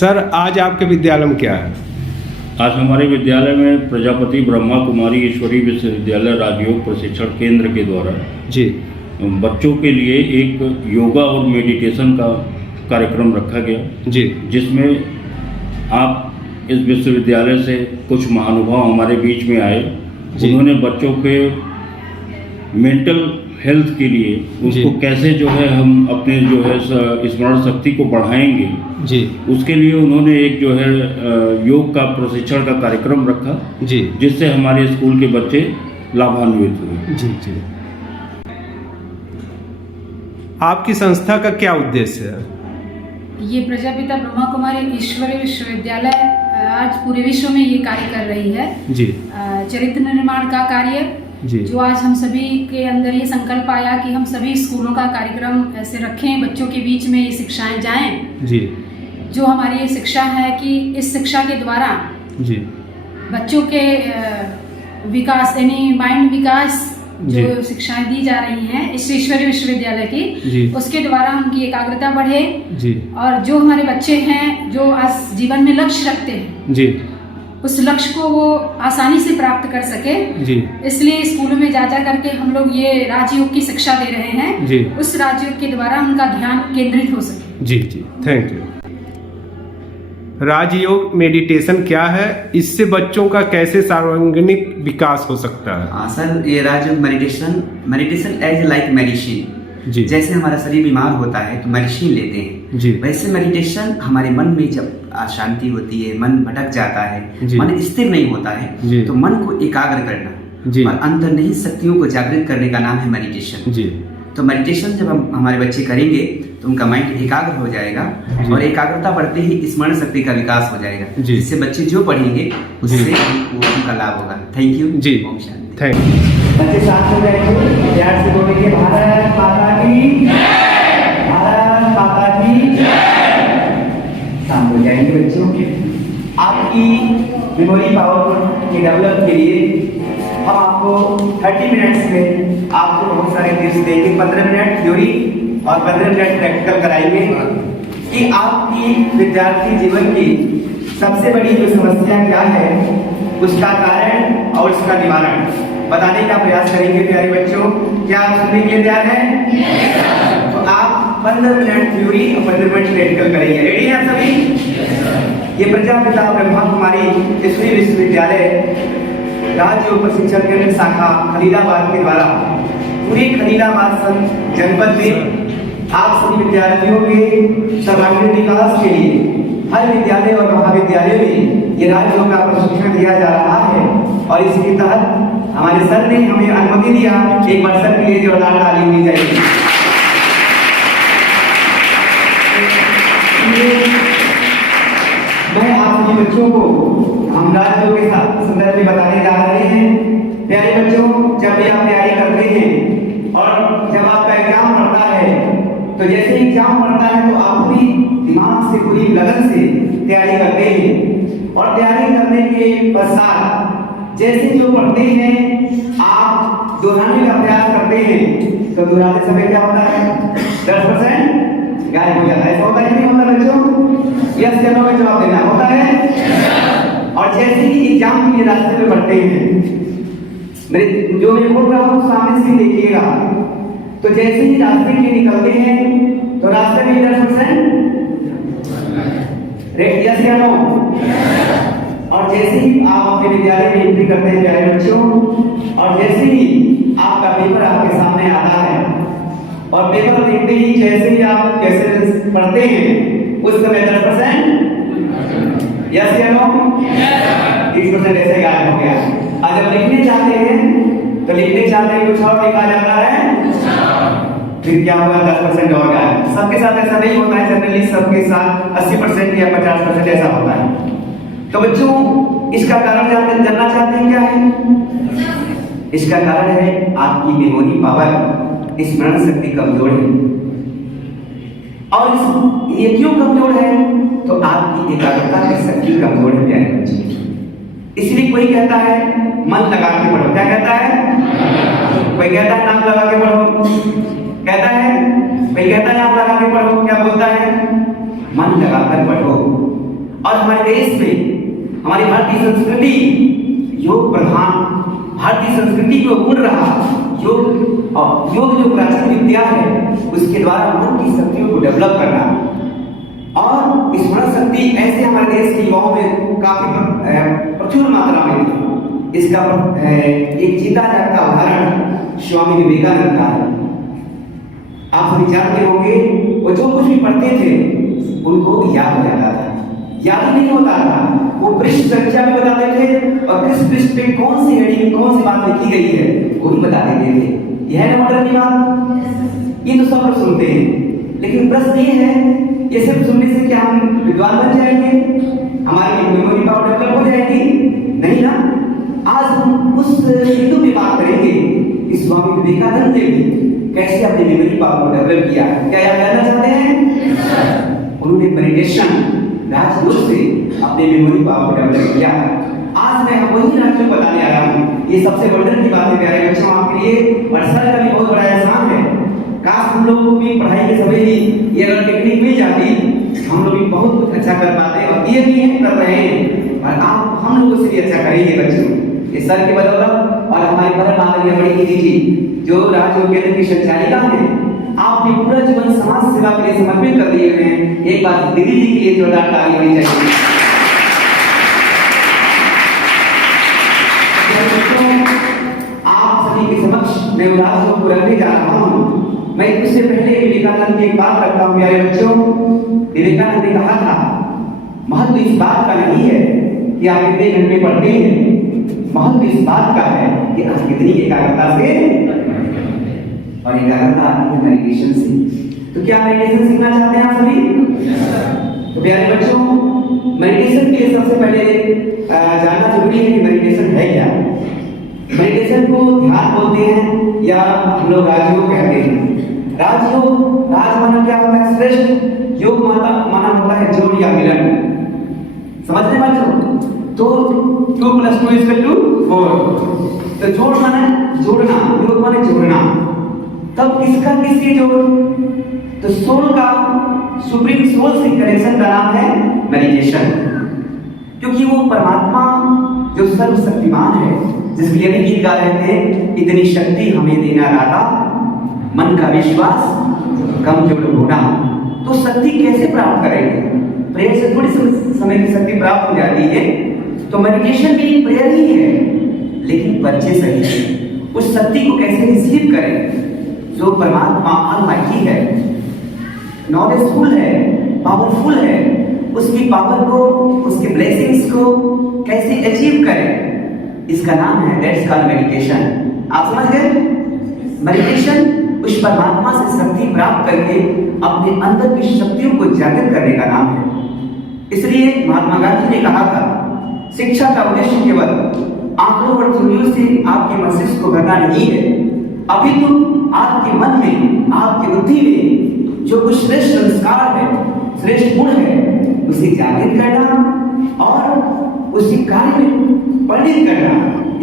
Sir आज आपके विद्यालय में क्या है? आज हमारे विद्यालय में प्रजापति ब्रह्मा कुमारी ईश्वरी विश्वविद्यालय राजयोग प्रशिक्षण केंद्र के द्वारा जी बच्चों के लिए एक योगा और मेडिटेशन का कार्यक्रम रखा गया जी जिसमें आप इस विश्वविद्यालय से कुछ महानुभाव हमारे बीच में आए। उन्होंने बच्चों के मेंटल हेल्थ के लिए उसको कैसे जो है हम अपने जो है स्मरण शक्ति को बढ़ाएंगे जी उसके लिए उन्होंने एक जो है योग का प्रशिक्षण का कार्यक्रम रखा जी जिससे हमारे स्कूल के बच्चे लाभान्वित हुए। जी जी। आपकी संस्था का क्या उद्देश्य है? ये प्रजापिता ब्रह्मा कुमारी ईश्वरी विश्वविद्यालय आज पूरे विश्व में ये कार्य कर रही है जी चरित्र निर्माण का कार्य जी जो आज हम सभी के अंदर ये संकल्प आया कि हम सभी स्कूलों का कार्यक्रम ऐसे रखें, बच्चों के बीच में ये शिक्षाएं जाएं। जी जो हमारी ये शिक्षा है कि इस शिक्षा के द्वारा जी बच्चों के विकास यानी माइंड विकास जो शिक्षाएं दी जा रही हैं इस ईश्वरी विश्वविद्यालय की उसके द्वारा उनकी एकाग्रता बढ़े जी और जो हमारे बच्चे हैं जो आज जीवन में लक्ष्य रखते हैं जी उस लक्ष्य को वो आसानी से प्राप्त कर सके जी इसलिए स्कूलों में जा करके हम लोग ये राजयोग की शिक्षा दे रहे हैं जी उस राजयोग के द्वारा उनका ध्यान केंद्रित हो सके। जी जी थैंक यू। राजयोग मेडिटेशन क्या है? इससे बच्चों का कैसे सर्वांगीण विकास हो सकता है? हाँ सर, ये राजयोग मेडिटेशन एज लाइक मेडिसिन। जी जैसे हमारा शरीर बीमार होता है तो मेडिसिन लेते हैं जी वैसे मेडिटेशन हमारे मन में जब अशांति होती है, मन भटक जाता है, जी मन स्थिर नहीं होता है तो मन को एकाग्र करना जी और अंतर्निहित शक्तियों को जागृत करने का नाम है मेडिटेशन जी। तो मेडिटेशन जब हम हमारे बच्चे करेंगे तो उनका माइंड एकाग्र हो जाएगा और एकाग्रता बढ़ते ही स्मरण शक्ति का विकास हो जाएगा जिससे बच्चे जो पढ़ेंगे उससे उनका लाभ होगा। Thank you ji thank you. बच्चे साथ में बैठे प्यार से बोलेंगे भारत माता की भारत माता की शाम हो जाएंगे बच्चों। आपकी मेमोरी पावर के डेवलप के लिए हम आपको 30 मिनट्स में आपको बहुत सारे टिप्स देंगे। 15 मिनट थ्योरी और 15 मिनट प्रैक्टिकल कराएंगे कि आपकी विद्यार्थी जीवन की सबसे बड़ी जो समस्या क्या है उसका कारण और उसका निवारण बताने का प्रयास करेंगे। प्यारे बच्चों, क्या आप सुनने के लिए तैयार हैं? तो आप 15 मिनट थ्योरी और 15 मिनट प्रैक्टिकल करेंगे। रेडी हैं आप सभी? ये प्रजापिता ब्रह्मा कुमारी ईश्वरी विश्वविद्यालय राजयोग प्रशिक्षण केंद्र शाखा खलीलाबाद के द्वारा पूरे खलीलाबाद जनपद में आप सभी विद्यार्थियों के सर्वांगीण विकास के लिए हर विद्यालय और महाविद्यालय में ये राजयोग का प्रशिक्षण दिया जा रहा है और इसके तहत हमारे सर ने हमें अनुमति दिया। एक बार सर के लिए जोरदार ताली होनी चाहिए। मैं आप सभी बच्चों को हम राजयोग के संदर्भ में बताने जा रहे हैं। प्यारे बच्चों, जब भी आप तैयारी करते हैं और जब आपका एग्जाम पड़ता है तो जैसे एग्जाम पड़ता है तो आप पूरी दिमाग से पूरी लगन से तैयारी करते हैं और तैयारी करने के पश्चात जैसे जो पढ़ते हैं आप दोहराने का प्रयास करते हैं तो दोहराते समय क्या होता है 10% गायब हो जाता है। ऐसा होता है नहीं होता बच्चों? यस या नो में जवाब देना होता है। और जैसे ही एग्जाम के रास्ते में बढ़ते हैं मेरे जो मैं बोल रहा हूँ सामने से देखिएगा तो जैसे ही रास्ते के निकलते हैं तो रास्ते में 10% रेट यस या नो। और जैसे ही आप अपने विद्यालय में एंट्री करते हैं प्यारे बच्चों और जैसे ही आपका पेपर आपके सामने आता है और पेपर देखते ही जैसे ही आप कैसे पढ़ते हैं उस समय 10% यस या नो 30% ऐसे गायब हो गया। और जब लिखने चाहते हैं तो लिखने चाहते हैं कुछ और लिखा जाता है फिर क्या होगा 10% और गायब। सबके साथ ऐसा नहीं होता है, जनरली सबके साथ 80% या 50% ऐसा होता है। तो बच्चों इसका कारण जानना चाहते हैं क्या है? इसका कारण है आपकी मेमोरी पावर, स्मरण शक्ति कमजोर है। और ये क्यों कमजोर है? तो आपकी एकाग्रता की शक्ति कमजोर है प्यारे बच्चे। इसलिए कोई कहता है मन लगा के पढ़ो। क्या कहता है? कोई कहता है नाम लगा के पढ़ो, कहता है कोई कहता है नाम लगा के पढ़ो। क्या बोलता है? मन लगाकर पढ़ो। और हमारे देश में हमारी भारतीय संस्कृति योग प्रधान भारतीय संस्कृति को गुण रहा योग और योग जो प्राचीन विद्या है उसके द्वारा मन की शक्तियों को डेवलप करना और स्मरण शक्ति ऐसे हमारे देश के युवाओं में काफी प्रचुर मात्रा में थी। इसका एक जीता जागता उदाहरण स्वामी विवेकानंद का है। आप सभी जानते होंगे वो जो कुछ भी पढ़ते थे उनको याद हो जाता था, याद ही नहीं होता था। वो पृष्ठ संख्या भी बताते थे और किस पृष्ठ पे कौन सी हेडिंग कौन सी बात लिखी गई है वो भी बता देते थे। यह है ना मॉडर्न की बात। ये तो सब लोग सुनते हैं, लेकिन प्रश्न ये है ये सब सुनने से क्या हम विद्वान बन जाएंगे, हमारी मेमोरी पावर डेवलप हो जाएगी? नहीं ना। आज हम उस बिंदु पे बात करेंगे कि स्वामी विवेकानंद ने भी कैसे अपनी मेमोरी पावर को डेवलप किया। क्या याद करना चाहते हैं? उन्होंने मेडिटेशन राजयोग से अपने मेमोरी पावर को डेवलप किया। आज मैं वही राजयोग बताने आ रहा हूँ। ये सबसे वंडर की बात है प्यारे बच्चों आपके लिए, और सर का भी बहुत बड़ा एहसान है। काश हम लोग को भी पढ़ाई के समय ही ये अगर टेक्निक मिल जाती हम लोग भी बहुत कुछ अच्छा कर पाते, और ये भी है कर रहे हैं, और आप हम लोगों से भी अच्छा करेंगे बच्चों। ये सर के बदौलत और हमारे परम आदरणीय बड़ी दीदी जी जो राजयोग केंद्र की संचालिका है, आपने पूरा जीवन समाज सेवा के लिए समर्पित कर दिए हुए हैं। एक बार दीदी जी के लिए जोरदार ताली होनी चाहिए। आप सभी के समक्ष मैं राजयोग को रखने जा रहा हूँ। मैं उससे पहले विवेकानंद की एक बात रखता हूँ प्यारे बच्चों। विवेकानंद ने कहा था महत्व इस बात का नहीं है कि आप कितने घंटे पढ़ते हैं, महत्व इस बात का है कि आप कितनी एकाग्रता से, और एकाग्रता आती है मेडिटेशन से। तो क्या मेडिटेशन सीखना चाहते हैं आप सभी? तो प्यारे बच्चों मेडिटेशन के लिए सबसे पहले जानना जरूरी है कि मेडिटेशन है क्या। मेडिटेशन को ध्यान बोलते हैं या हम लोग राजयोग कहते हैं। राजयोग राज माना क्या होता है? श्रेष्ठ। योग माना होता है जोड़ या मिलन। समझ रहे बच्चों? तो 2 + 2 = 4। तो जोड़ माना जोड़ना, योग माने जोड़ना। तब इसका किससे जोड़? तो सोल का सुप्रीम सोल से कनेक्शन का नाम है मेडिटेशन, क्योंकि वो परमात्मा जो सर्वशक्तिमान है, जिसके लिए गीत गा रहे थे, इतनी शक्ति हमें देना दाता, मन का विश्वास कमजोर होना। तो शक्ति कैसे प्राप्त करेंगे? प्रेयर से थोड़ी समय की शक्ति प्राप्त हो जाती है। तो मेडिटेशन भी प्रेयर ही है, लेकिन परिचय सही है। उस शक्ति को कैसे रिसीव करें जो परमात्मा ऑलमाइटी है, नॉलेजफुल है, पावरफुल है, उसकी पावर को, उसके ब्लेसिंग्स को कैसे अचीव करें, इसका नाम है दैट्स कॉल्ड मेडिटेशन। आप समझ गए? मेडिटेशन उस परमात्मा से शक्ति प्राप्त करके अपने अंदर की शक्तियों को जागृत करने का नाम है। इसलिए महात्मा गांधी ने कहा था शिक्षा का उद्देश्य केवल आंकड़ों और थ्योरियों से आपके मस्तिष्क को भरना नहीं है, अभी तो आपके मन में, आपकी बुद्धि में जो कुछ श्रेष्ठ संस्कार है, श्रेष्ठ गुण है, उसे जागृत करना और उसी कार्य में परिणित करना,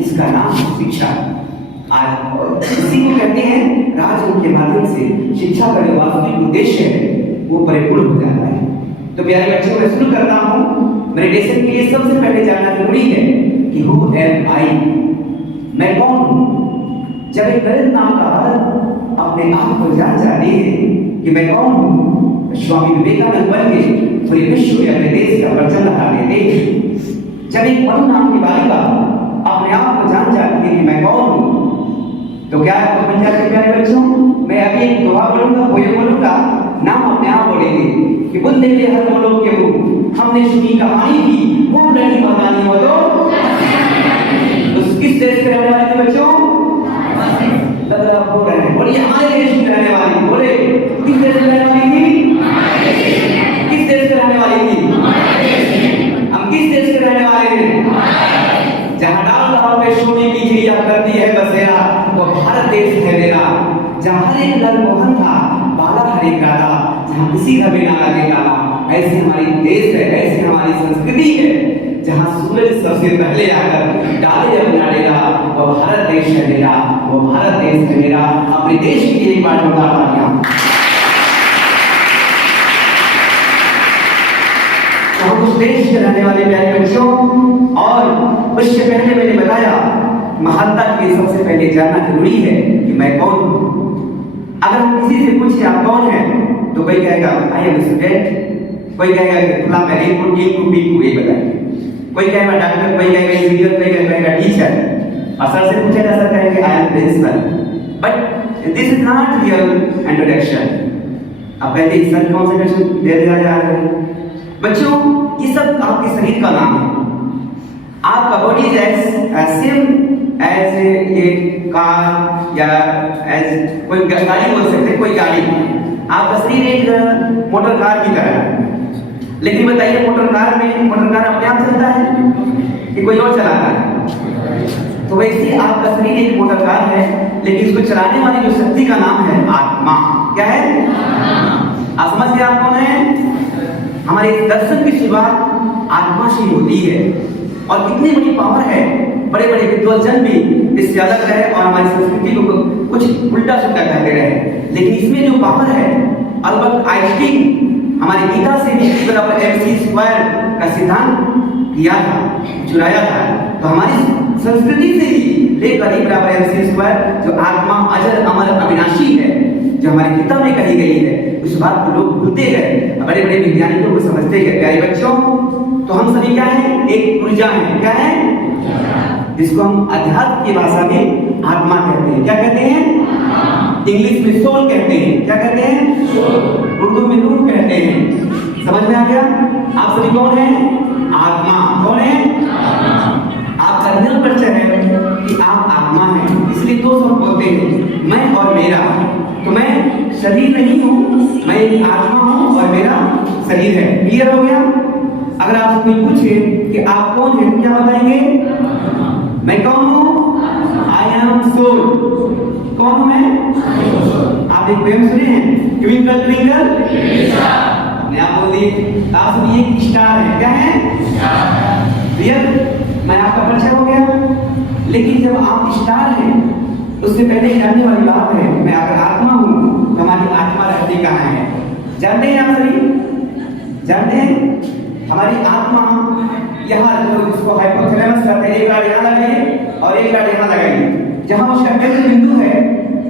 इसका नाम है शिक्षा। आज इसी को कहते हैं राजयोग के माध्यम से शिक्षा का जो वास्तविक उद्देश्य है वो परिपूर्ण हो जाता है। तो प्यारे बच्चों मैं शुरू करता हूँ। मेडिटेशन के लिए सबसे पहले जानना जरूरी है कि हु एम आई, मैं कौन हूँ। जब एक दलित नाम का औरत अपने आप को जान जाती है कि मैं कौन हूँ, स्वामी विवेकानंद बन के पूरे विश्व में अपने देश का परचम लहरा देते हैं। जब एक मनु नाम की बालिका अपने आप को जान जाती है कि मैं कौन हूँ, तो क्या बन जाते हैं प्यारे बच्चों? मैं अभी एक दुआ बोलूंगा, वो ये बोलूंगा, नाम अपने आप बोलेंगे कि बुद्ध ने हर लोग के रूप हमने सुनी कहानी की, वो लड़ी बतानी हो तो किस देश के रहने वाले थे बच्चों? लग रहा बोल रहे हैं, बोलिए हमारे देश में रहने वाली। बोले किस देश में रहने वाली थी? किस देश में रहने वाली थी? हम किस देश के रहने वाले हैं? जहाँ डाल डाल पे सोने की चिड़िया करती है बसेरा, वो भारत देश है मेरा। जहाँ हर एक नर मोहन था, बाला हर एक राधा, जहाँ किसी का भी ना लगे ताला। ऐसे हमारी देश है, ऐसी हमारी संस्कृति है, जहाँ सूरज सबसे पहले आकर डाले अपना डेरा, वो भारत देश है मेरा, वो भारत देश है मेरा। अपने देश के लिए एक बार जोरदार तालियां। देश के रहने वाले प्यारे बच्चों, और उससे पहले मैंने बताया महानता के लिए सबसे पहले जानना जरूरी है कि मैं कौन हूँ। अगर हम किसी से पूछे आप कौन हैं, तो कोई कहेगा आई एम स्टूडेंट, कोई कहेगा कि फला मैं रिंकू टीकू पीकू, ये बताइए। कोई कहेगा डॉक्टर, कोई कहेगा इंजीनियर, कोई कहेगा टीचर, और सर से पूछेगा सर कहेंगे I am principal. But this is not real introduction. अब पहले सर कौन सा क्वेश्चन दे दिया जा रहा है बच्चों, ये सब आपके शरीर का नाम है। आपका बॉडी सेम एज ये कार या एज कोई गाड़ी बोल सकते हैं, कोई गाड़ी। आपका शरीर एक मोटर कार की तरह है। लेकिन बताइए मोटर कार अपने आप चलता है कि कोई और चलाता है? तो वैसे आपका शरीर एक मोटर कार है, लेकिन इसको चलाने वाली जो शक्ति का नाम है आत्मा। क्या है? आप समझ गए आप कौन है? हमारे दर्शन की शुरुआत आत्मा से होती है, और कितनी बड़ी पावर है। बड़े बड़े विद्वान भी इससे अलग रहे और हमारी संस्कृति को कुछ उल्टा सुल्टा कहते रहे, लेकिन इसमें जो पावर है, अल्बर्ट आइंस्टीन हमारी गीता से भी mc² का सिद्धांत किया था, चुराया था। तो हमारी संस्कृति से ही लेकर ही बराबर mc² जो आत्मा अजर अमर अविनाशी है, जो हमारी गीता में कही गई है, उस बात को लोग भूलते गए, बड़े बड़े वैज्ञानिकों को समझते गए। प्यारे बच्चों, तो हम सभी क्या है? एक ऊर्जा है। क्या है? जिसको हम अध्यात्म की भाषा में आत्मा कहते हैं। क्या कहते हैं? इंग्लिश में सोल कहते हैं। क्या कहते हैं? उर्दू में रूह कहते हैं। समझ में आ गया? आप सभी कौन हैं? आत्मा। कौन है? आपका रियल परिचय है कि आप आत्मा हैं। इसलिए दो शब्द बोलते हैं, मैं और मेरा। तो मैं शरीर नहीं हूँ, मैं एक आत्मा हूँ और मेरा शरीर है। क्लियर हो गया? अगर आपसे कोई पूछे कि आप कौन हैं, क्या बताएंगे? मैं कौन हूँ? I am soul. कौन हूँ मैं? आप एक पोएम सुने हैं, ट्विंकल ट्विंकल मैं आप बोल दिए। आप सभी एक स्टार है। क्या है? रियल। मैं आपका परिचय हो गया। लेकिन जब आप स्टार हैं, उससे पहले जानने वाली बात है, मैं अगर आत्मा हूँ तो हमारी आत्मा रहती कहाँ है? जानते हैं आप सभी? जानते हैं? हमारी आत्मा यहाँ जो उसको हाइपोथैलेमस कहते हैं, एक बार यहाँ लगाइए और एक बार यहाँ लगाइए। जहाँ उसका केंद्र बिंदु है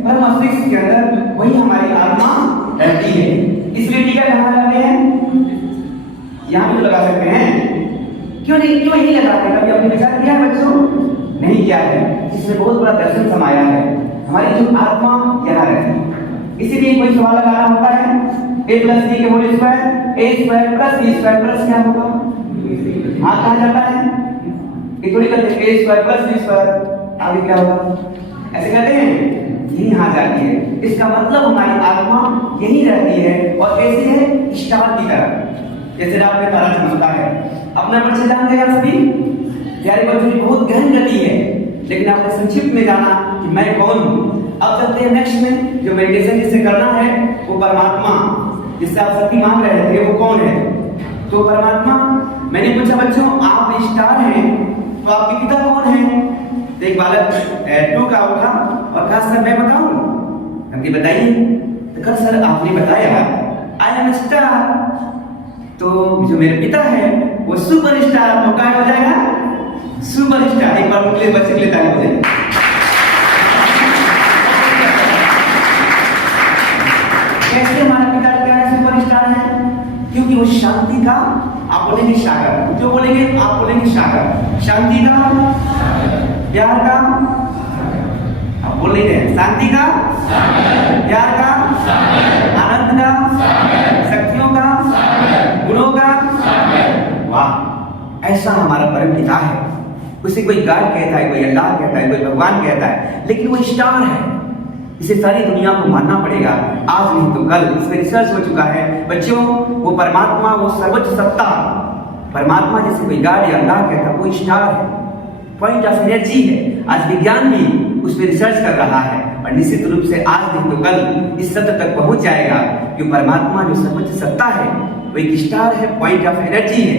पर मस्तिष्क के अंदर, वही हमारी आत्मा रहती है। इसलिए टीका कहाँ लगाते हैं? यहाँ भी तो लगा सकते हैं। क्यों नहीं, क्यों नहीं लगाते? कभी आपने विचार किया है बच्चों? नहीं किया है। इसमें बहुत बड़ा दर्शन समाया है। हमारी जो आत्मा यहाँ रहती है। इसीलिए कोई सवाल लगाना होता है, a + b के whole square, a² + b² plus क्या होगा? हाँ, कहा जाता है ये थोड़ी कहते हैं a² + b², आगे क्या होगा? ऐसे कहते हैं, यही यहाँ जाती है। इसका मतलब हमारी आत्मा यही रहती है और ऐसे है स्टार की तरह, जैसे रात में तारा चमकता है। अपना परिचय जान गए आप सभी? प्यारे बच्चों की बहुत गहन गति है, लेकिन आपने संक्षिप्त में जाना कि मैं कौन हूँ। अब चलते हैं नेक्स्ट में, जो मेडिटेशन जिससे करना है वो परमात्मा, जिससे आप शक्ति मांग रहे थे, वो कौन है? तो परमात्मा। मैंने पूछा बच्चों, आप स्टार हैं तो आपके पिता कौन है? तो एक बालक 2 का उठा और कहा सर मैं बताऊं? हमने बताइए। तो कहा सर आपने बताया आई एम स्टार, तो जो मेरे पिता है वो सुपर स्टार। तो क्या हो जाएगा? Super star. एक बार उनके बच्चे के लिए ताली बजाइए। कैसे हमारा पिता क्या है? सुपर स्टार है क्योंकि वो शांति का, आप बोलेंगे सागर, जो बोलेंगे आप बोलेंगे सागर, शांति का, प्यार का, आप बोलेंगे शांति का, प्यार का, आनंद का, शक्तियों का, गुणों का। वाह, ऐसा हमारा परम पिता है। उसे कोई गॉड कहता है, कोई अल्लाह कहता है, कोई भगवान कहता है, लेकिन वो स्टार है। इसे सारी दुनिया को मानना पड़ेगा, आज नहीं तो कल। इसमें रिसर्च हो चुका है बच्चों। वो परमात्मा, वो सर्वोच्च सत्ता, परमात्मा जिसे कोई गॉड या अल्लाह कहता है, वो स्टार है, पॉइंट ऑफ एनर्जी है। आज विज्ञान भी उस पर रिसर्च कर रहा है और निश्चित रूप से आज नहीं तो कल इस सत्य तक पहुंच जाएगा कि परमात्मा जो सर्वोच्च सत्ता है वो एक स्टार है, पॉइंट ऑफ एनर्जी है।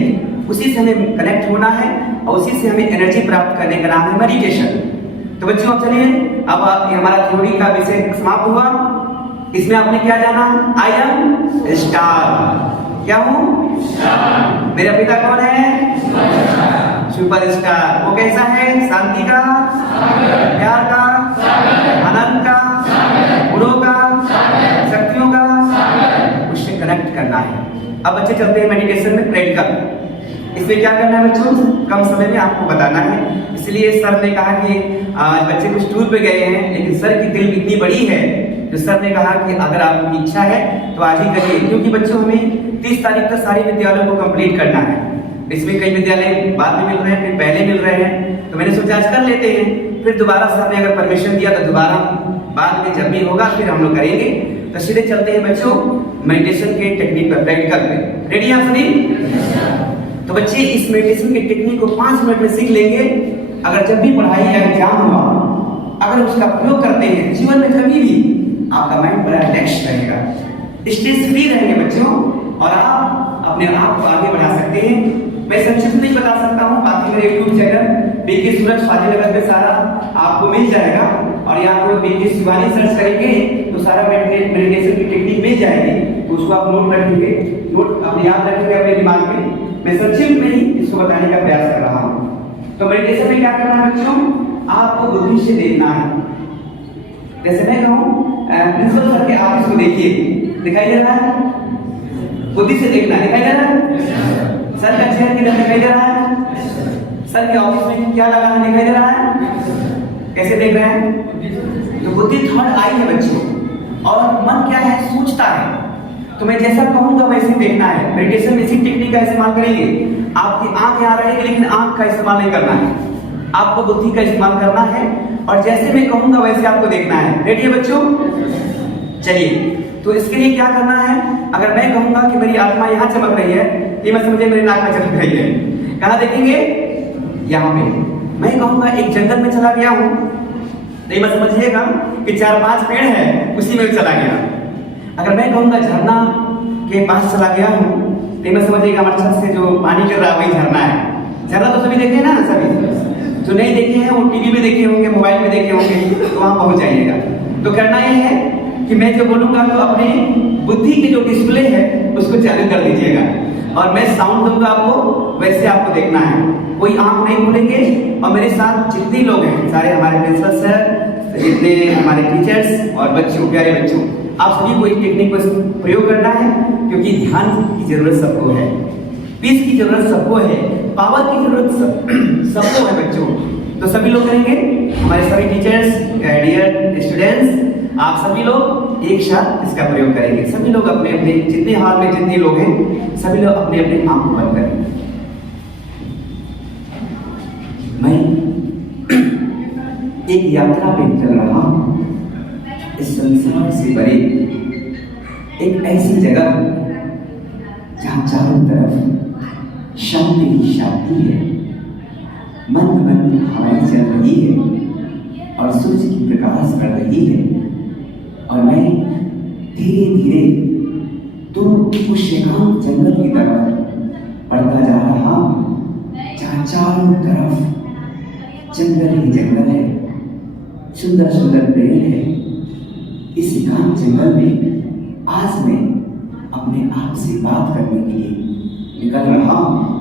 उसी से हमें कनेक्ट होना है और उसी से हमें एनर्जी प्राप्त करने का नाम है मेडिटेशन। तो बच्चों अब चलिए, अब हमारा थ्योरी का विषय समाप्त हुआ। इसमें आपने क्या जाना? I am star. क्या हूँ? मेरा पिता कौन है? सुपरस्टार। वो कैसा है? शांति का, प्यार का, आनंद का, गुणों का, शक्तियों का, उससे कनेक्ट करना है। अब बच्चे चलते हैं मेडिटेशन में प्रैक्टिकल। इसमें क्या करना है बच्चों? कम समय में आपको बताना है। इसलिए सर ने कहा कि आज बच्चे कुछ टूर पे गए हैं, लेकिन सर की दिल इतनी बड़ी है तो सर ने कहा कि अगर आपकी इच्छा है तो आज ही करिए, क्योंकि बच्चों हमें 30 तारीख तक सारे विद्यालयों को कंप्लीट करना है। इसमें कई विद्यालय बाद में मिल रहे हैं, फिर पहले मिल रहे हैं, तो मैंने सोचा आज कर लेते हैं। फिर दोबारा सर ने अगर परमिशन दिया तो दोबारा बाद में जब भी होगा फिर हम लोग करेंगे। तो सीधे चलते हैं बच्चों मेडिटेशन के टेक्निक पर, प्रैक्टिकल पे। रेडी आप सभी? तो बच्चे इस मेडिटेशन के टेक्निक को 5 मिनट में सीख लेंगे। अगर जब भी पढ़ाई या एग्जाम हुआ, अगर उसका प्रयोग करते हैं जीवन में कभी भी, आपका माइंड बड़ा रिलैक्स रहेगा, स्ट्रेस फ्री रहेंगे बच्चों, और आप अपने आप को आगे बढ़ा सकते हैं। मैं संक्षिप्त नहीं बता सकता हूँ, बाकी मेरे यूट्यूब चैनल बीके सूरज फाजिलनगर पे सारा आपको मिल जाएगा, और यहाँ पर बीके शिवानी सर्च करेंगे तो सारा मेडिटेशन की टेक्निक मिल जाएगी। तो उसको आप नोट रखेंगे, नोट अपने याद रखेंगे अपने दिमाग में। मैं संक्षिप्त में ही इसको बताने का प्रयास कर रहा हूँ। तो मेडिटेशन में क्या करना है बच्चों? आपको बुद्धि से देखना है। जैसे मैं कहूँ प्रिंसिपल सर के ऑफिस को देखिए, दिखाई दे रहा है? बुद्धि से देखना, दिखाई दे रहा है? सर का चेहरा किधर दिखाई दे रहा है? सर के ऑफिस में क्या लगा है दिखाई दे रहा है? कैसे देख रहे हैं? तो बुद्धि थर्ड आई है बच्चों, और मन क्या है? सोचता है। तो मैं जैसा कहूंगा वैसे देखना है। मेडिटेशन में इसी टेक्निक का इस्तेमाल करेंगे। आपकी आंख यहाँ रहेगी, लेकिन आंख का इस्तेमाल नहीं करना है, आपको बुद्धि का इस्तेमाल करना है, और जैसे मैं कहूंगा वैसे आपको देखना है। रेडी है बच्चों? चलिए, तो इसके लिए क्या करना है? अगर मैं कहूंगा कि मेरी आत्मा यहाँ चमक रही है, ये मत समझिए मेरी नाक में चमक रही है। कहाँ देखेंगे? यहाँ पे। मैं कहूंगा एक जंगल में चला गया हूँ, तो ये मत समझिएगा कि 4-5 पेड़ है उसी में चला गया। अगर मैं कहूंगा झरना के पास चला गया हूँ, तो मैं समझिएगा हमारे छत से जो पानी गिर रहा है वही झरना है। झरना तो सभी देखे ना? सभी जो नहीं देखे हैं वो टीवी में देखे होंगे, मोबाइल में देखे होंगे, तो वहां पहुंच जाइएगा। तो करना ये है कि मैं जो बोलूंगा तो अपने बुद्धि के जो डिस्प्ले है उसको चालू कर दीजिएगा, और मैं साउंड दूंगा आपको, वैसे आपको देखना है। कोई आंख नहीं खोलेंगे, और मेरे साथ जितने लोग हैं, सारे हमारे प्रिंसिपल सर, जितने हमारे टीचर्स और बच्चों, प्यारे बच्चों, आप सभी को इस टेक्निक को प्रयोग करना है, क्योंकि ध्यान की जरूरत सबको है, पीस की जरूरत सबको है, पावर की जरूरत सबको है बच्चों। तो सभी लोग करेंगे, हमारे सभी टीचर्स, डियर स्टूडेंट्स, आप सभी लोग एक साथ इसका प्रयोग करेंगे। सभी लोग अपने अपने, जितने हाल में जितने लोग हैं, सभी लोग अपने अपने आंख बंद करेंगे। मैं एक यात्रा पे चल रहा हूँ, इस संसार से परे एक ऐसी जगह जहाँ चारों तरफ शांति ही शांति है, मंद मंद हवाएं चल रही है, और सूरज की प्रकाश पड़ रही है, और मैं धीरे धीरे तो उस एकांत जंगल की तरफ बढ़ता जा रहा हूँ, जहाँ चारों तरफ जंगल ही जंगल है, सुंदर सुंदर पेड़ है। इस एकांत जंगल में आज मैं अपने आप से बात करने के लिए निकल रहा हूँ।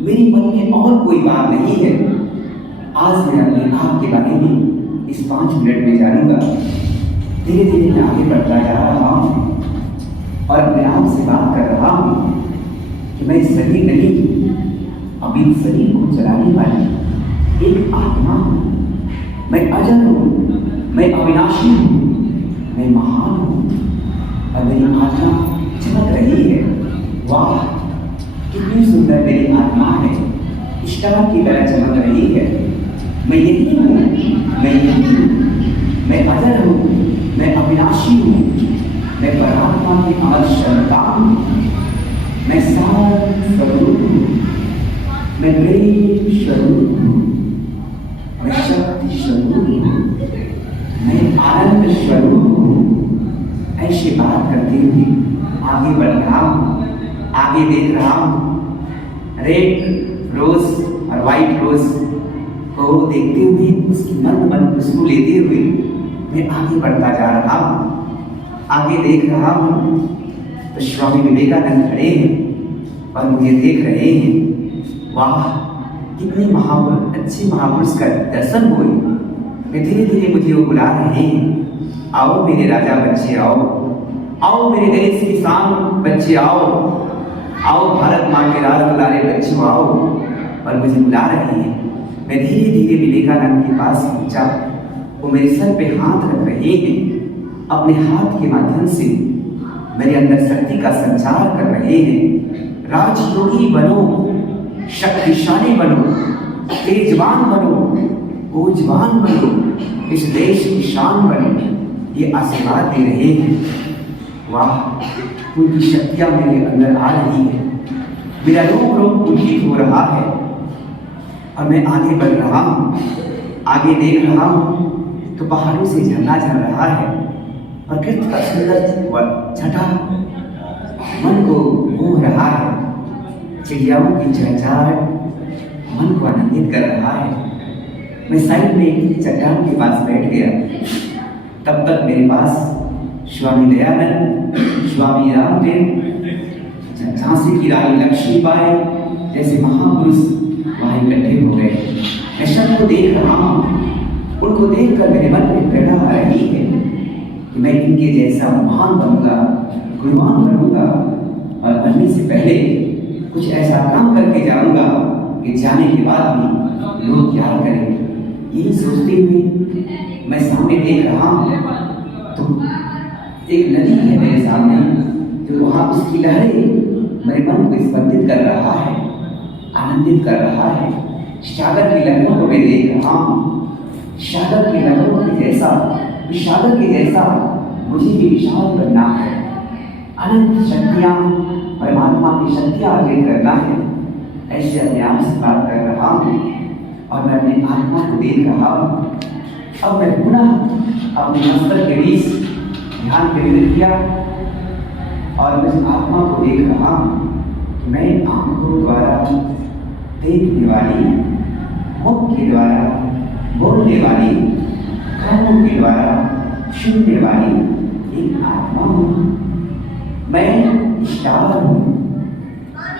मेरी मन में और कोई बात नहीं है। आज मैं अपने आप के बारे में इस 5 मिनट में जानूंगा। धीरे धीरे मैं आगे बढ़ता जा रहा हूँ, और अपने आप से बात कर रहा हूँ कि मैं शरीर नहीं, अभी शरीर को चलाने वाली एक आत्मा हूँ। मैं अजर हूँ, मैं अविनाशी हूँ, मैं महान हूँ, और मेरी आत्मा चमक रही है। वाह, कितनी सुंदर मेरी आत्मा है, स्टार की तरह चमक रही है। मैं यही हूँ, मैं यही हूँ, मैं अजर हूँ, मैं अविनाशी हूँ, मैं परमात्मा की अमर संतान हूँ, मैं शांत स्वरूप हूँ, मैं प्रेम स्वरूप हूँ, मैं शक्ति स्वरूप हूँ, मैं आनंद स्वरूप हूँ। ऐसी बात करते हुए आगे बढ़ रहा हूँ, आगे देख रहा हूँ। रेड रोज और वाइट रोज को देखते हुए, उसकी मंद मंद खुशबू लेते हुए मैं आगे बढ़ता जा रहा हूँ, आगे देख रहा हूँ। तो तो स्वामी विवेकानंद खड़े हैं और मुझे देख रहे हैं। वाह, कितने अच्छे महापुरुष का दर्शन हुए। मैं धीरे धीरे मुझे वो बुला रहे हैं, आओ मेरे राजा बच्चे आओ, आओ मेरे देश की शान बच्चे आओ, आओ भारत माँ के राज दुलारे बच्चों आओ। और मुझे बुला रहे हैं। मैं धीरे धीरे विवेकानंद के पास पहुंचा। वो मेरे सर पे हाथ रख रहे हैं, अपने हाथ के माध्यम से मेरे अंदर शक्ति का संचार कर रहे हैं। राजयोगी बनो, शक्तिशाली बनो, तेजवान बनो, ऊर्जवान बनो, इस देश की शान बनो, ये आशीर्वाद दे रहे हैं। वाह, उनकी शक्तियां मेरे अंदर आ रही है, मेरा रोग रोग पुलकित हो रहा है और मैं आगे बढ़ रहा हूँ। आगे देख रहा हूँ तो पहाड़ों से झरना झर रहा है, प्रकृति का सुंदर छटा मन को मोह रहा है, चिड़ियाओं की चहचहाहट मन को आनंदित कर रहा है। मैं साइड में एक चट्टान के पास बैठ गया। तब तक मेरे पास स्वामी दयानंद, स्वामी रामदेव, झांसी की रानी लक्ष्मीबाई जैसे महापुरुष वहाँ इकट्ठे हो गए। मैं सबको देख रहा हूँ। उनको देखकर मेरे मन में प्रेरणा आ रही है कि मैं इनके जैसा महान बनूंगा, गुणवान बनूंगा और बनने से पहले कुछ ऐसा काम करके जाऊंगा कि जाने के बाद भी लोग याद करें। यही सोचते हुए मैं सामने देख रहा हूँ तो एक नदी है मेरे सामने, जो वहाँ उसकी लहरें मेरे मन को स्पर्शित कर रहा है, आनंदित कर रहा है। सागर की लहरों को मैं देख रहा हूँ। सागर की लहरों के जैसा, सागर के जैसा मुझे भी विशाल बनना है। अनंत शक्तियाँ, परमात्मा की शक्तियाँ अर्जित करना है। ऐसे अपने आप से बात कर रहा हूँ और मैं अपनी आत्मा को देख रहा हूँ। अब मैं पुनः अपने मस्तक के बीच ध्यान केंद्रित किया और मैं आत्मा को देख रहा हूँ। मैं आंखों द्वारा देखने वाली, मुख के द्वारा बोलने वाली, कानों के द्वारा सुनने वाली एक आत्मा हूँ। मैं स्टार हूँ।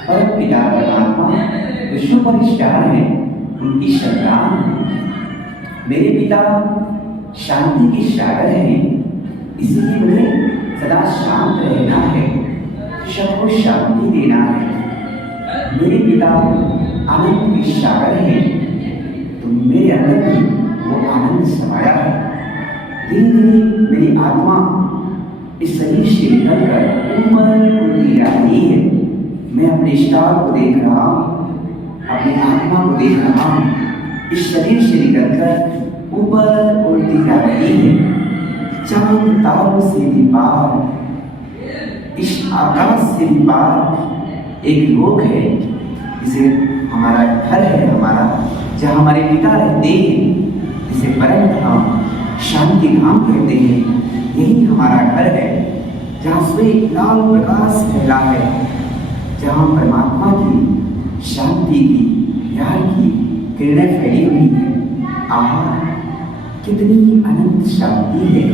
परम पिता परमात्मा जो सुपर स्टार है, उनकी संतान हूँ। मेरे पिता शांति के सागर हैं, इसलिए मुझे सदा शांत रहना है, सबको शांति देना है। मेरे पिता आनंद के सागर हैं, तो मेरे अंदर भी वो आनंद समाया है। धीरे धीरे मेरी आत्मा इस शरीर से निकलकर ऊपर उड़ती जा रही है। मैं अपने स्टार को देख रहा हूँ, अपनी आत्मा को देख रहा हूँ। इस शरीर से निकलकर ऊपर उड़ती जा रही है। चांद तारों से भी पार, इस आकाश से भी पार एक लोक है, जिसे हमारा घर है, हमारा जहाँ हमारे पिता रहते हैं, जिसे परम धाम शांति धाम कहते हैं। यही हमारा घर है, जहाँ से लाल प्रकाश फैला है, जहाँ परमात्मा की शांति की, प्यार की किरणें फैली हुई है। आहा, कितनी अनंत शांति है,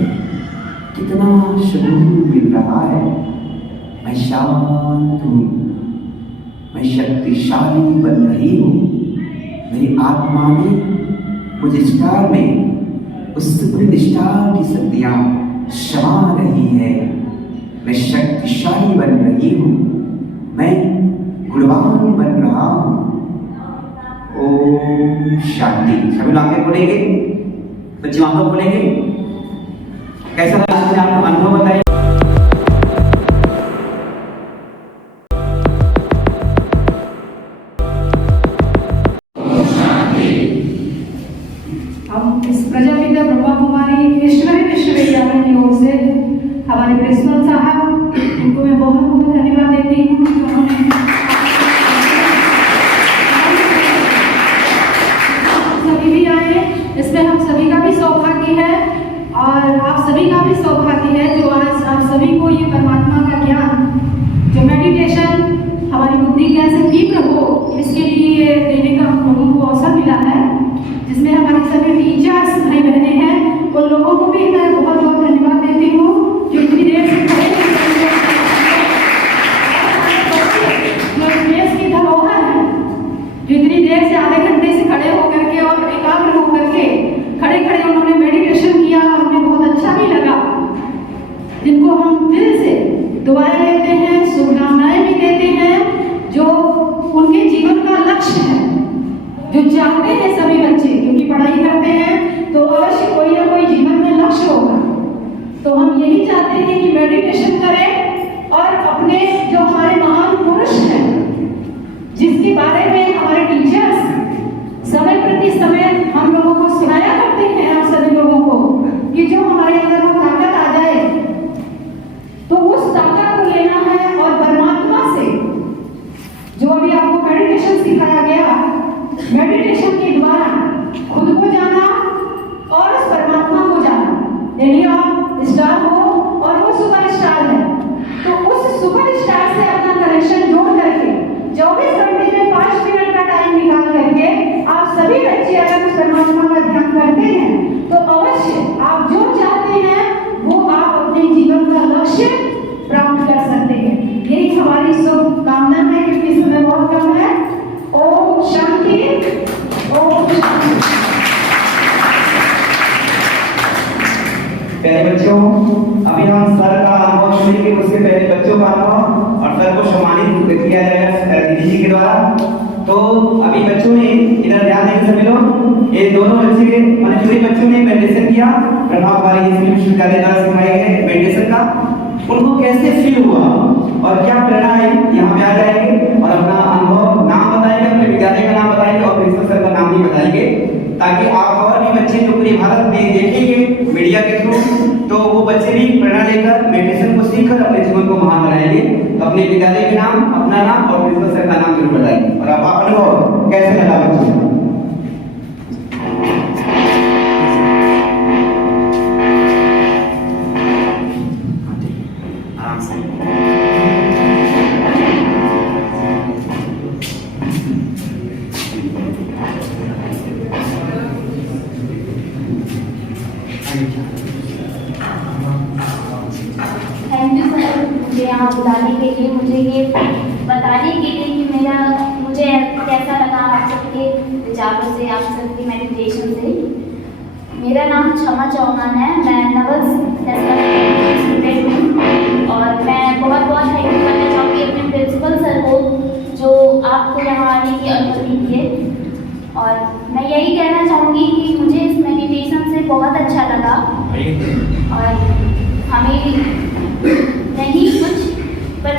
कितना सुकून मिल रहा है। मैं शांत हूँ, मैं शक्तिशाली बन रही हूँ। मेरी आत्मा में, मुझे स्टार में उस सुप्रीम स्टार की शक्तियाँ समा रही है। मैं शक्तिशाली बन रही हूँ, मैं गुणवान बन रहा हूँ। ओम शांति। सभी लोग आगे बोलेंगे, बच्चे वहां पर बोलेंगे। कैसा लगा आपको अनुभव बताइए। हम इस प्रजापिता ब्रह्मा कुमारी ईश्वरी विश्वविद्यालय की ओर से हमारे प्रिंसिपल साहब, उनको मैं बहुत बहुत धन्यवाद देती हूँ कि उन्होंने सभी भी आए। इसमें हम सभी का भी सौभाग्य है और आप सभी का भी सौभाग्य है जो आज आप सभी को ये परमात्मा का ज्ञान, जो मेडिटेशन हमारी बुद्धि कैसे तीव्र हो, इसके लिए देने का हम लोगों को अवसर मिला है, जिसमें हमारे सभी टीचर्स भाई बहने हैं। उन लोगों को भी मैं बहुत बहुत धन्यवाद देती हूँ जो इतनी देर से खड़े हैं। चाहते हैं सभी बच्चे, क्योंकि पढ़ाई करते हैं तो अवश्य कोई ना कोई जीवन में लक्ष्य होगा। तो हम यही चाहते हैं कि मेडिटेशन करें और अपने जो हमारे महान पुरुष हैं, जिसके बारे में हमारे टीचर्स समय प्रति समय हम लोगों को सुनाया करते हैं, हम सभी लोगों को, कि जो हमारे अंदर वो ताकत आ जाए, तो उस ताकत को लेना है और परमात्मा से, जो अभी आपको मेडिटेशन सिखाया गया, मेडिटेशन के द्वारा खुद को जाना और उस परमात्मा को जाना। यदि आप स्टार हो और वो सुपर स्टार है, तो उस सुपर स्टार से अपना कनेक्शन जोड़ करके 24 घंटे में 5 मिनट का टाइम निकाल करके आप सभी बच्चे अगर उस परमात्मा का ध्यान करते हैं, तो अवश्य आप जो चाहते हैं वो आप अपने जीवन का लक्ष्य प्राप्त कर सकते हैं। यही हमारी शुभकामना है, क्योंकि समय बहुत कम है। ओम शांति, ओम शांति। पहले बच्चों, अभी हम सर का अनुभव सुनेंगे, उससे पहले बच्चों का अनुभव, और सर को सम्मानित किया जाएगा दीदी जी के द्वारा। तो अभी बच्चों ने इधर ध्यान देंगे सभी लोग। ये दोनों बच्चे मैंने पूरे बच्चों ने मेडिटेशन किया, प्रभाव वाली विश्वविद्यालय द्वारा सिखाया गया मेडिटेशन का। उनको कैसे फील हुआ और क्या प्रेरणा आई, यहाँ पे आ जाएंगे और अपना अनुभव नाम बताएंगे, अपने विद्यालय का नाम बताएंगे और प्रिंसिपल सर का नाम भी बताएंगे, ताकि आप और भी बच्चे जो पूरे भारत में देखेंगे मीडिया के थ्रू, तो वो बच्चे भी प्रेरणा लेकर मेडिटेशन को सीखकर अपने जीवन को महान बनाएंगे। अपने विद्यालय के नाम, अपना नाम और प्रिंसिपल सर का नाम जरूर बताएंगे। और आप अनुभव कैसे लगा बच्चों? थैंक यू सर, मुझे यहाँ बुलाने के लिए, मुझे ये बताने के लिए कि मुझे कैसा लगा आप सबके विचारों से, आप सबकी मेडिटेशन से। मेरा नाम क्षमा चौहान है, मैं नवल स्टूडेंट हूँ और मैं बहुत बहुत थैंक यू करना चाहूँगी अपने प्रिंसिपल सर को, जो आपको यहाँ आने की अनुमति दिए। और मैं यही कहना चाहूँगी कि मुझे इस मेडिटेशन से बहुत अच्छा लगा और हमें नहीं कुछ, पर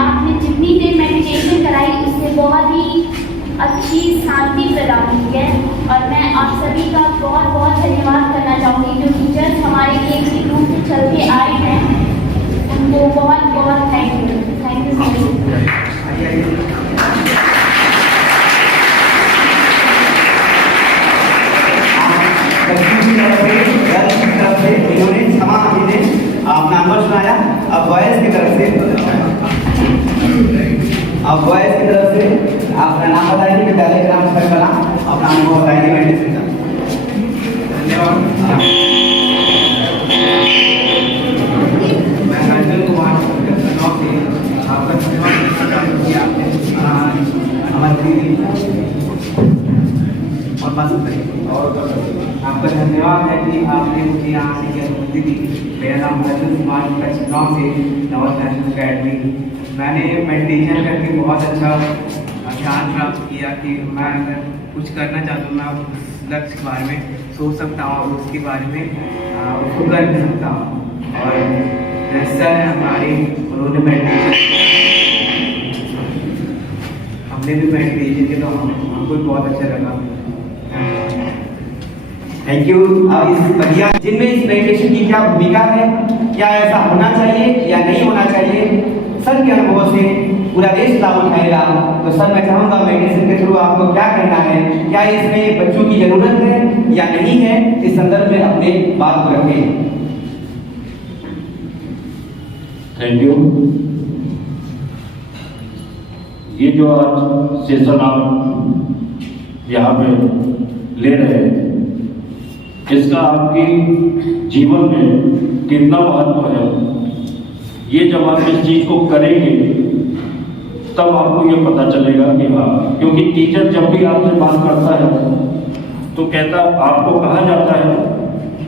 आपने जितनी देर मेडिटेशन कराई उससे बहुत ही अच्छी शांति प्रदान की है। और मैं आप सभी का बहुत बहुत धन्यवाद करना चाहूँगी, जो टीचर्स हमारे लिए इसी रूप से चल के आए हैं, उनको बहुत बहुत थैंक यू सो मच। इन्होंने क्षमा मांगी थी, अपना नंबर सुनाया। अब बॉयज की तरफ से अपना नाम बताएंगे, विद्यालय का नाम, सर का नाम, अपना अनुभव बताएंगे मेडिटेशन का। धन्यवाद। मैं रंजन कुमार आपका धन्यवाद किया हमारे और बात करें। और आपका धन्यवाद है कि आपने मुझे यहाँ आने की अनुमति दी। मेरा नाम रंजन कुमार कचगांव से नवल नेशनल अकेडमी। मैंने मेडिटेशन करके बहुत अच्छा ज्ञान प्राप्त किया कि मैं अगर कुछ करना चाहता हूँ, मैं उस लक्ष्य के बारे में सोच सकता हूँ और उसके बारे में उसको कर भी सकता हूँ। और जैसा है हमारी, उन्होंने मेडिटेशन, हमने भी मेडिटेशन किया तो हमको भी बहुत अच्छा लगा। Thank you. अब इस बढ़िया जिनमें इस मेडिटेशन की क्या भूमिका है, क्या ऐसा होना चाहिए या नहीं होना चाहिए, सर के अनुभव से पूरा देश लाभ उठाएगा। तो सर मैं चाहूँगा मेडिटेशन के थ्रू आपको क्या करना है, क्या इसमें बच्चों की जरूरत है या नहीं है, इस संदर्भ में अपने बात को रखें। Thank you. ये जो आज सेशन आप यहाँ पे ले रहे हैं, इसका आपकी जीवन में कितना महत्व है, ये जब आप इस चीज़ को करेंगे तब आपको ये पता चलेगा कि हाँ, क्योंकि टीचर जब भी आपसे बात करता है तो कहता, आपको कहा जाता है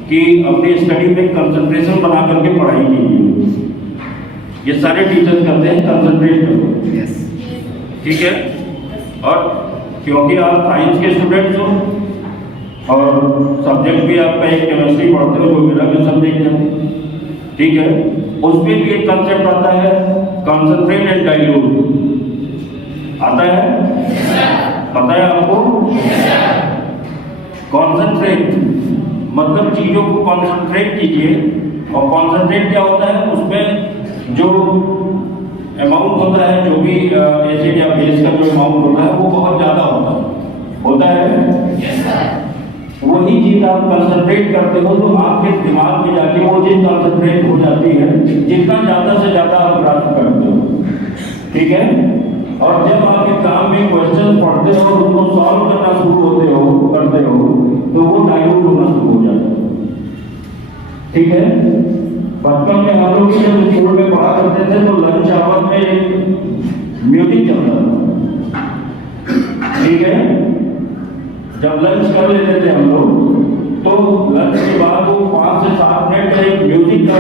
कि अपनी स्टडी में कंसंट्रेशन बना करके पढ़ाई कीजिए। ये सारे टीचर्स करते हैं, कंसंट्रेट करो, ठीक है। और क्योंकि आप साइंस के स्टूडेंट्स हो और सब्जेक्ट भी आपका एक केमिस्ट्री पढ़ते हो जो मेरा भी सब्जेक्ट है, ठीक है। उसमें भी एक कंसेप्ट आता है कॉन्सेंट्रेट एंड डाइल्यूट, आता है, पता है आपको? कॉन्सेंट्रेट मतलब चीजों को कॉन्सेंट्रेट कीजिए, और कॉन्सेंट्रेट क्या होता है, उसमें जो अमाउंट होता है, जो भी एसिड या बेस का जो अमाउंट होता है वो बहुत ज्यादा होता है। वही चीज आप कंसंट्रेट करते हो तो आपके दिमाग में जाके वो चीज कंसंट्रेट हो जाती है, जितना ज्यादा से ज्यादा आप प्राप्त करते हो, ठीक है। और जब आप एग्जाम में क्वेश्चन पढ़ते हो और उनको सॉल्व करना शुरू करते हो तो वो डाइल्यूट होना शुरू हो जाता है, ठीक है। बचपन में हम लोग जब स्कूल में पढ़ा करते थे तो लंच आवर में एक म्यूजिक चलता था, ठीक है। जब लंच कर लेते थे हम लोग तो लंच के बाद वो 5 से 7 मिनट का एक म्यूजिक का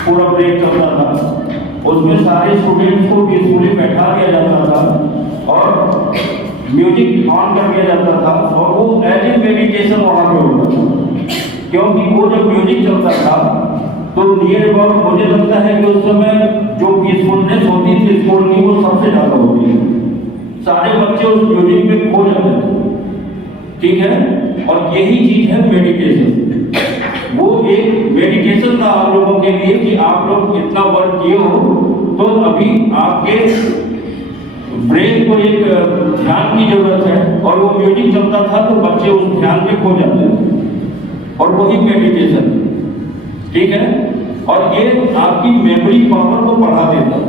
पूरा ब्रेक चलता था। उसमें सारे स्टूडेंट्स को पीसफुली बैठा दिया जाता था और म्यूजिक ऑन कर दिया जाता था और वो एज ए मेडिटेशन वहाँ पे होता था, क्योंकि वो जब म्यूजिक चलता था तो नियर अबाउट मुझे लगता है कि उस समय जो पीसफुलनेस होती थी स्कूल की वो सबसे ज्यादा होती है। सारे बच्चे उस म्यूजिक में खो जाते थे, ठीक है। और यही चीज है मेडिटेशन। वो एक मेडिटेशन था आप लोगों के लिए कि आप लोग इतना वर्क किए हो तो अभी आपके ब्रेन को एक ध्यान की जरूरत है, और वो म्यूजिक चलता था तो बच्चे उस ध्यान में खो जाते थे, और वही मेडिटेशन, ठीक है। और ये आपकी मेमोरी पावर को बढ़ा देता है।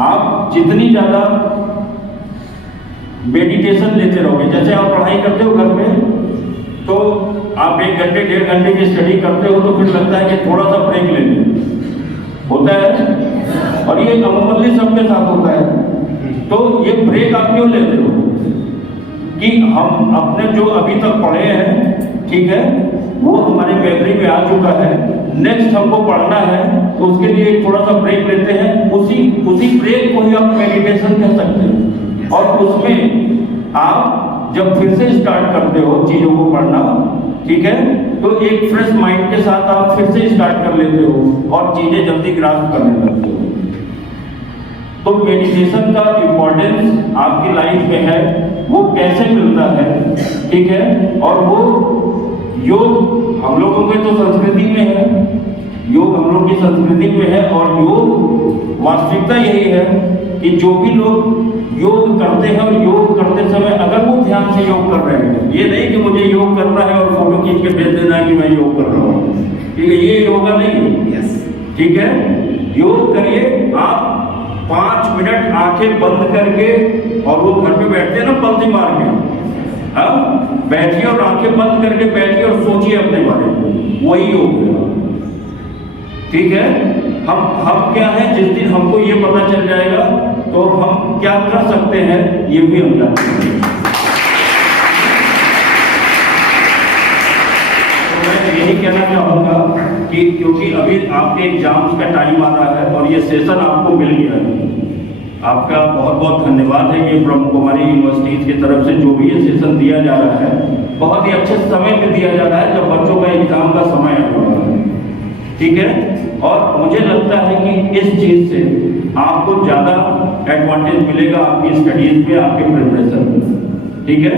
आप जितनी ज्यादा मेडिटेशन लेते रहोगे, जैसे आप पढ़ाई करते हो घर में तो आप 1 घंटे 1.5 घंटे की स्टडी करते हो तो फिर लगता है कि थोड़ा सा ब्रेक ले लें, होता है। और ये अमूमन सबके साथ होता है। तो ये ब्रेक आप क्यों लेते हो कि हम अपने जो अभी तक पढ़े हैं, ठीक है, वो हमारे मेमोरी में आ चुका है, नेक्स्ट हमको पढ़ना है तो उसके लिए थोड़ा सा ब्रेक लेते हैं। उसी ब्रेक को ही आप मेडिटेशन कह सकते हैं। और उसमें आप जब फिर से स्टार्ट करते हो चीजों को पढ़ना, ठीक है, तो एक फ्रेश माइंड के साथ आप फिर से स्टार्ट कर लेते हो और चीजें जल्दी ग्रास्प करने लगते हो। तो मेडिटेशन का इम्पोर्टेंस आपकी लाइफ में है, वो कैसे मिलता है, ठीक है। और वो योग हम लोगों के तो संस्कृति में है, योग हम लोग की संस्कृति में है, और योग वास्तविकता यही है कि जो भी लोग योग करते हैं और योग करते समय अगर वो ध्यान से योग कर रहे हैं, ये नहीं कि मुझे योग करना है और फोटो खींच के भेज देना है कि मैं योग कर रहा हूँ, ठीक है, ये योगा नहीं है, ठीक है। योग करिए आप 5 मिनट आंखें बंद करके, और वो घर पे बैठते हैं ना पंक्ति मार के, अब बैठिए और आंखें बंद करके बैठिए और सोचिए अपने बारे में, वही योग है, ठीक है। हम क्या है, जिस दिन हमको ये पता चल जाएगा तो हम क्या कर सकते हैं ये भी हम जानते हैं। तो मैं यही कहना चाहूँगा कि क्योंकि अभी आपके एग्जाम्स का टाइम आ रहा है और ये सेशन आपको मिल गया है, आपका बहुत बहुत धन्यवाद है। ये ब्रह्म कुमारी यूनिवर्सिटी की तरफ से जो भी ये सेशन दिया जा रहा है, बहुत ही अच्छे समय पे दिया जा रहा है जब बच्चों का एग्जाम का समय आ रहा है, ठीक है। और मुझे लगता है कि इस चीज से आपको ज्यादा एडवांटेज मिलेगा आपकी स्टडीज में, आपके प्रिपरेशन में, ठीक है।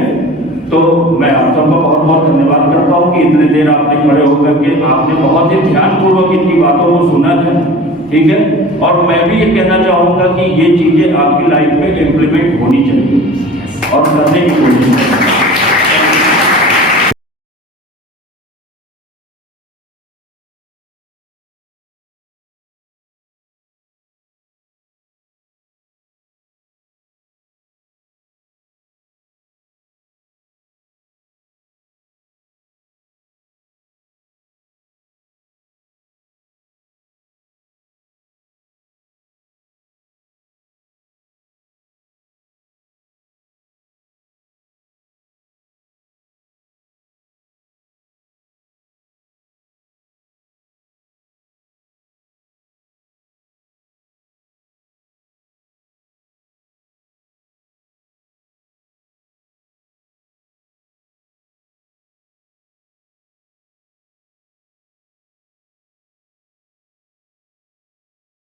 तो मैं आप सबका बहुत बहुत धन्यवाद करता हूँ कि इतनी देर आपने खड़े होकर के आपने बहुत ही ध्यानपूर्वक इनकी बातों को सुना है, ठीक है। और मैं भी ये कहना चाहूँगा कि ये चीजें आपकी लाइफ में इम्प्लीमेंट होनी चाहिए और करने की कोशिश करें।